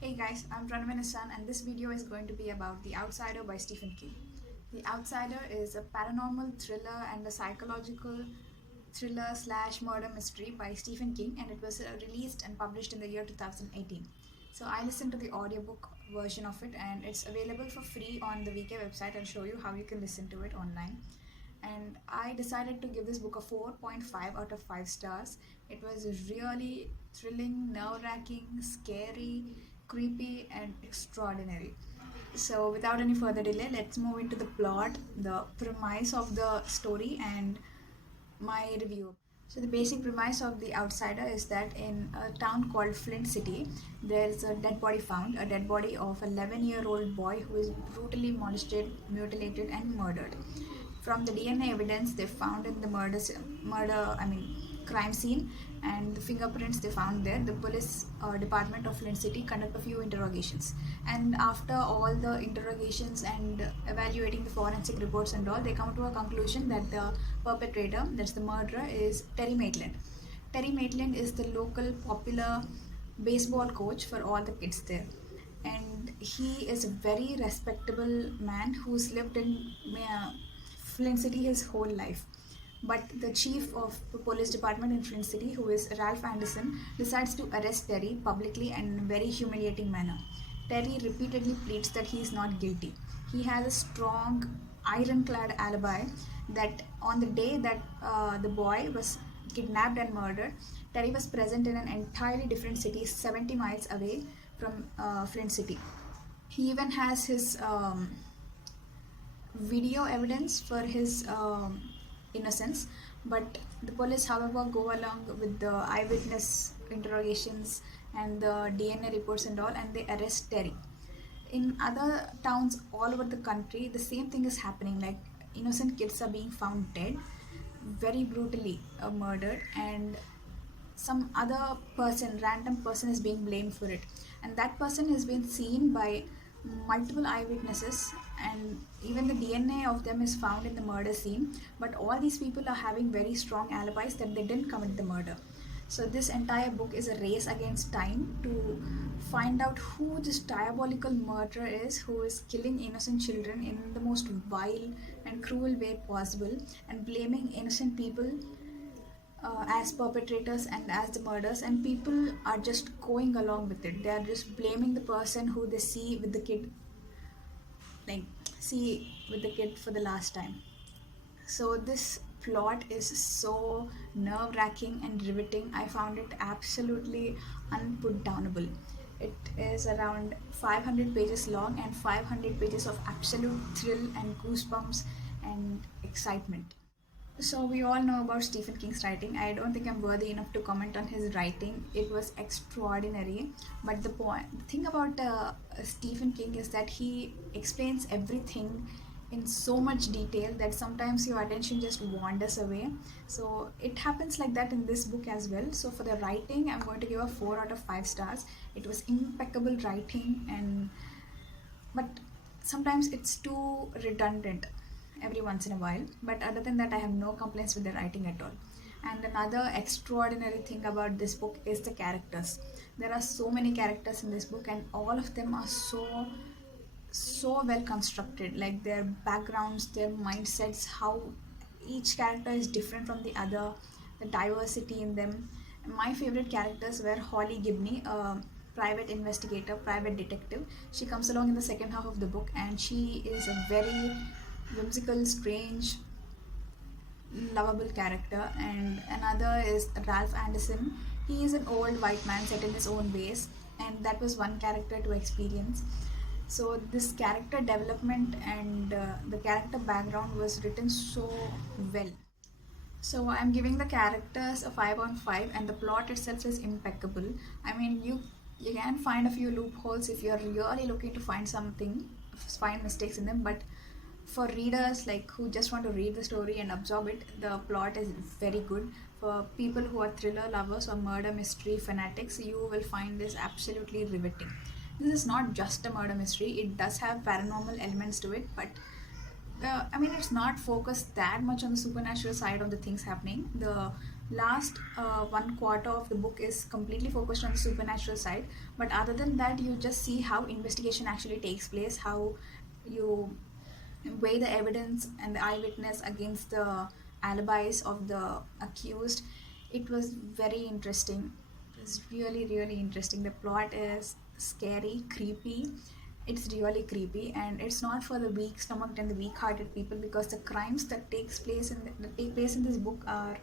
Hey guys, I'm Pranava Nissan and this video is going to be about The Outsider by Stephen King. The Outsider is a paranormal thriller and a psychological thriller slash murder mystery by Stephen King, and it was released and published in the year 2018. So I listened to the audiobook version of it and it's available for free on the VK website. I'll show you how you can listen to it online. And I decided to give this book a 4.5 out of 5 stars. It was really thrilling, nerve wracking, scary, creepy, and extraordinary. So, without any further delay, let's move into the plot, the premise of the story, and my review. So, the basic premise of The Outsider is that in a town called Flint City, there's a dead body found, a dead body of an 11-year-old boy who is brutally molested, mutilated, and murdered. From the DNA evidence they found in the crime scene and the fingerprints they found there, the police department of Flint City conduct a few interrogations. And after all the interrogations and evaluating the forensic reports and all, they come to a conclusion that the perpetrator, that's the murderer, is Terry Maitland. Terry Maitland is the local popular baseball coach for all the kids there, and he is a very respectable man who's lived in Flint City his whole life. But the chief of the police department in Flint City, who is Ralph Anderson, decides to arrest Terry publicly and in a very humiliating manner. Terry repeatedly pleads that he is not guilty. He has a strong, ironclad alibi that on the day that the boy was kidnapped and murdered, Terry was present in an entirely different city 70 miles away from Flint City. He even has his video evidence for his innocence, but the police, however, go along with the eyewitness interrogations and the DNA reports and all, and they arrest Terry. In other towns all over the country, the same thing is happening. Like, innocent kids are being found dead, very brutally murdered, and some other person, random person, is being blamed for it, and that person has been seen by multiple eyewitnesses, and even the DNA of them is found in the murder scene. But all these people are having very strong alibis that they didn't commit the murder. So this entire book is a race against time to find out who this diabolical murderer is, who is killing innocent children in the most vile and cruel way possible, and blaming innocent people as perpetrators and as the murders, and people are just going along with it. They are just blaming the person who they see with the kid, like see with the kid for the last time. So this plot is so nerve-wracking and riveting. I found it absolutely unputdownable. It is around 500 pages long and 500 pages of absolute thrill and goosebumps and excitement. So we all know about Stephen King's writing. I don't think I'm worthy enough to comment on his writing. It was extraordinary. But the thing about Stephen King is that he explains everything in so much detail that sometimes your attention just wanders away. So it happens like that in this book as well. So for the writing, I'm going to give a 4 out of 5 stars. It was impeccable writing, and but sometimes it's too redundant every once in a while. But other than that, I have no complaints with the writing at all. And another extraordinary thing about this book is the characters. There are so many characters in this book, and all of them are so well constructed. Like their backgrounds, their mindsets, how each character is different from the other, the diversity in them. My favorite characters were Holly Gibney, a private investigator, private detective. She comes along in the second half of the book, and she is a very whimsical, strange, lovable character. And another is Ralph Anderson. He is an old white man set in his own ways, and that was one character to experience. So this character development and the character background was written so well. So I'm giving the characters a 5 on 5, and the plot itself is impeccable. I mean, you can find a few loopholes if you're really looking to find something, find mistakes in them, but for readers like who just want to read the story and absorb it, the plot is very good. For people who are thriller lovers or murder mystery fanatics, you will find this absolutely riveting. This is not just a murder mystery, it does have paranormal elements to it, but I mean, it's not focused that much on the supernatural side of the things happening. The Last one quarter of the book is completely focused on the supernatural side, but other than that, you just see how investigation actually takes place, how you weigh the evidence and the eyewitness against the alibis of the accused. It was very interesting. It was really, really interesting. The plot is scary, creepy. It's really creepy, and it's not for the weak stomached and the weak hearted people, because the crimes that take place in this book are,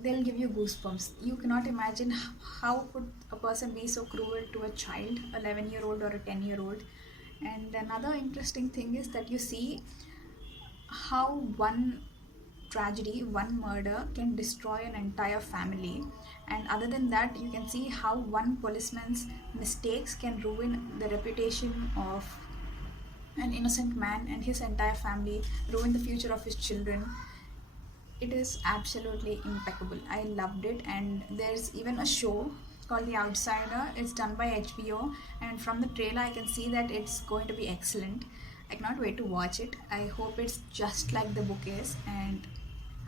they'll give you goosebumps. You cannot imagine how could a person be so cruel to a child, 11-year-old or a 10-year-old. And another interesting thing is that you see how one tragedy, one murder can destroy an entire family. And other than that, you can see how one policeman's mistakes can ruin the reputation of an innocent man and his entire family, ruin the future of his children. It is absolutely impeccable. I loved it, and there's even a show called The Outsider. It's done by HBO, and from the trailer, I can see that it's going to be excellent. I cannot wait to watch it. I hope it's just like the book is, and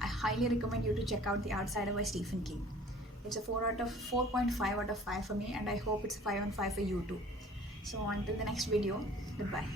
I highly recommend you to check out The Outsider by Stephen King. It's a 4.5 out of 5 for me, and I hope it's a 5 on 5 for you too. So until the next video, goodbye.